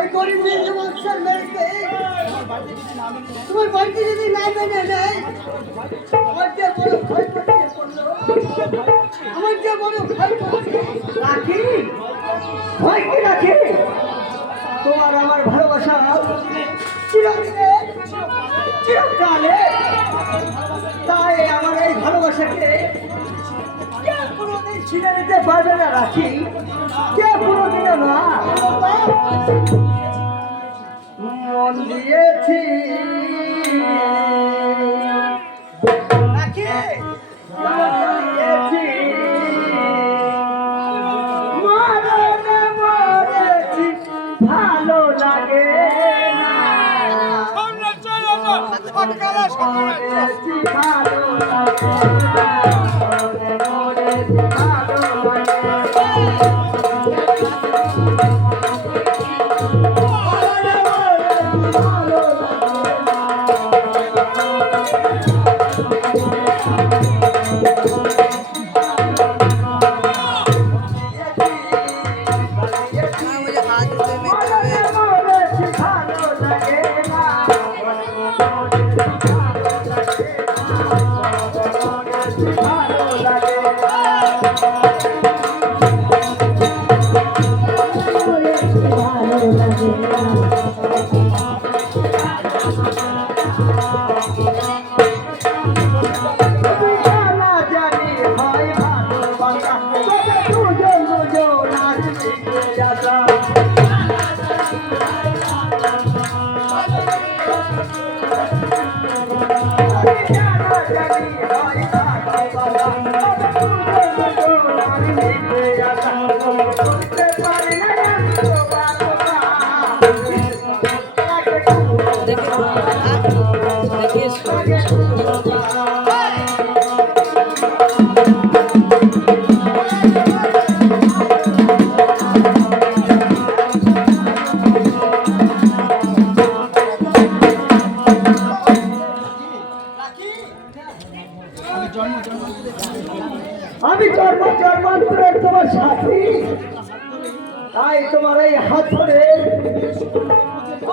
এই গরিব মেয়েকে মানুষের মেয়েকে তোমার বাড়িতে যদি না মেনে নেয় আমার যে বড় ভয় করছে আমার যে বড় ভয় করছে রাখি ভয় কি রাখি তোমার আমার ভালোবাসা চিরদিনে চিরকালে তাই আমার এই ভালোবাসাকে কেউ কোনোদিন ছিঁড়ে নিতে পারবে না রাখি কেউ কোনোদিনও না মন দিয়েছি রাখি মন দিয়েছি মরণে মরেছি ভালো লাগে না মরেছি ভালো লাগে আমি জন্ম জন্মান্তরের তোমার সাথী তাই তোমার এই হাত ধরে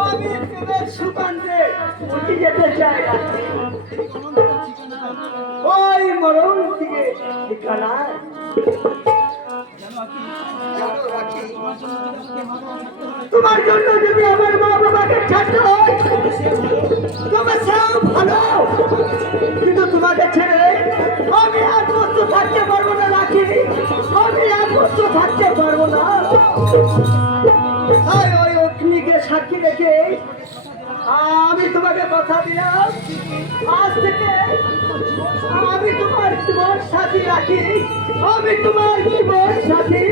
আমি প্রেমের সুগন্ধে উঠে যেতে চাই ওই মরণ থেকে ঠিকানা তোমার জন্য যদি আমার মা বাবাকে ছাড়তে হয় তোমার সব ভালো কিন্তু তোমাকে ছেড়ে আমি আর বস্তু থাকতে পারবো না রাখি আমি আর বস্তু থাকতে পারবো না তাই ওই অগ্নিকে সাক্ষী রেখে আমি তোমাকে কথা দিলাম আজ থেকে আমি তোমার জীবন সাথী রাখি আমি তোমার জীবন সাথী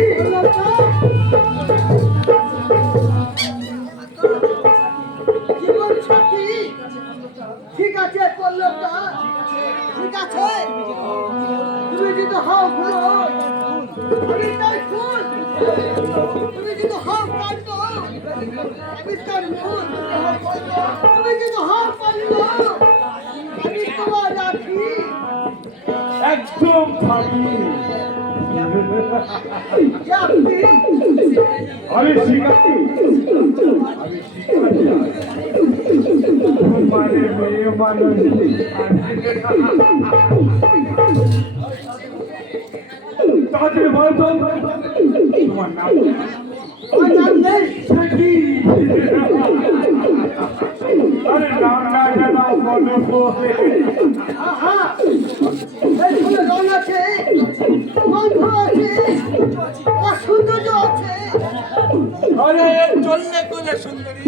জীবন সাথী ঠিক আছে পল্লবটা ঠিক আছে তুমি যদি হও ফুল আমি তাই ফুল তুমি যদি হও কাণ্ড আমি তার মূল তুমি যদি হও পল্ল আমি তোমার রাখি একদম ফাঁকি আমি শিখাচ্ছি মানে মেয়ে মানুষ তাদের বলতো তোমার নাম আরে নাম না কেন মনে পড়ে রং আছে গন্ধ আছে সৌন্দর্য আছে আরে চললে কোলে সুন্দরী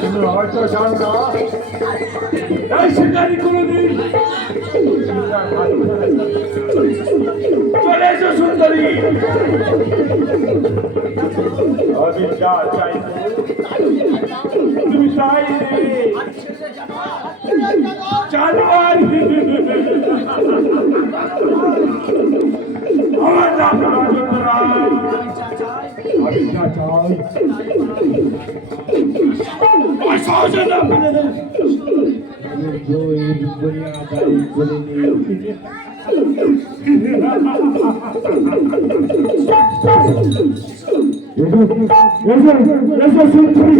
তুমি হয়তো জান না তাই শিকারি কোনোদিন চলে এসো সুন্দরী আমি যা চাই তুমি তাই জানোয়ার আমার নাম রাজেন্দ্র রায় আমি যা চাই আমার সহজে না ফেলে দেন জয়ের বলিয়াদারি বলে নিয়ে এসো এসো এসো সুন্দরী